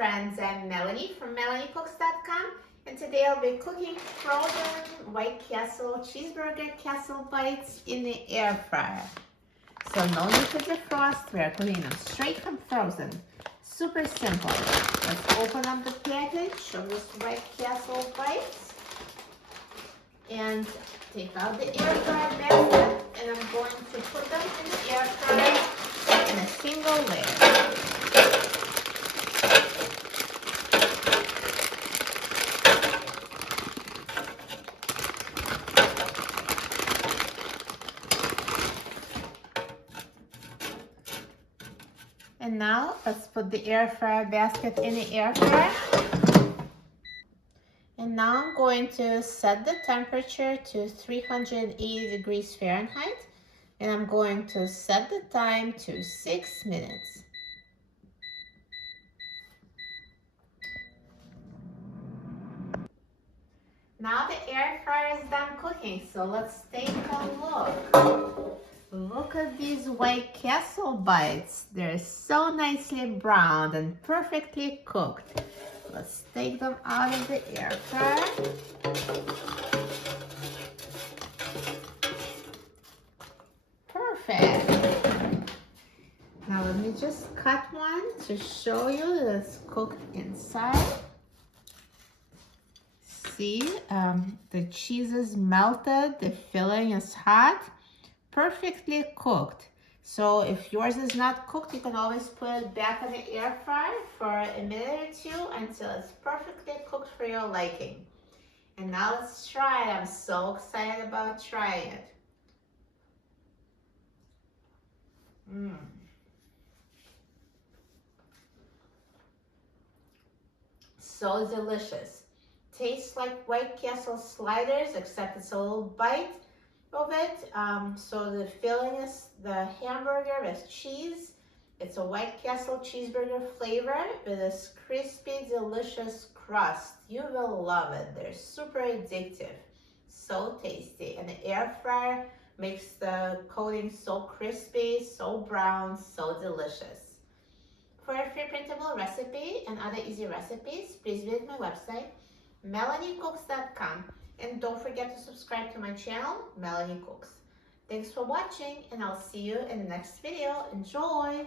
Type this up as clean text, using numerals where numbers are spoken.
friends, I'm Melanie from melaniecooks.com, and today I'll be cooking frozen White Castle cheeseburger castle bites in the air fryer. So no need to defrost, we're cooking them straight from frozen. Super simple. Let's open up the package of this White Castle bites and take out the air fryer basket, and I'm going to put them in the air fryer in a single layer. And now let's put the air fryer basket in the air fryer. And now I'm going to set the temperature to 380 degrees Fahrenheit. And I'm going to set the time to 6 minutes. Now the air fryer is done cooking, so let's take a look. Look at these White Castle bites. They're so nicely browned and perfectly cooked. Let's take them out of the air fryer. Perfect. Now let me just cut one to show you that it's cooked inside. See, the cheese is melted, the filling is hot. Perfectly cooked. So if yours is not cooked, you can always put it back in the air fryer for a minute or two until it's perfectly cooked for your liking. And now let's try it. I'm so excited about trying it. So delicious. Tastes like White Castle sliders, except it's a little bite of it. So the filling is the hamburger with cheese. It's a White Castle cheeseburger flavor with this crispy, delicious crust. You will love it. They're super addictive. So tasty. And the air fryer makes the coating so crispy, so brown, so delicious. For a free printable recipe and other easy recipes, please visit my website, melaniecooks.com. And don't forget to subscribe to my channel, Melanie Cooks. Thanks for watching, and I'll see you in the next video. Enjoy!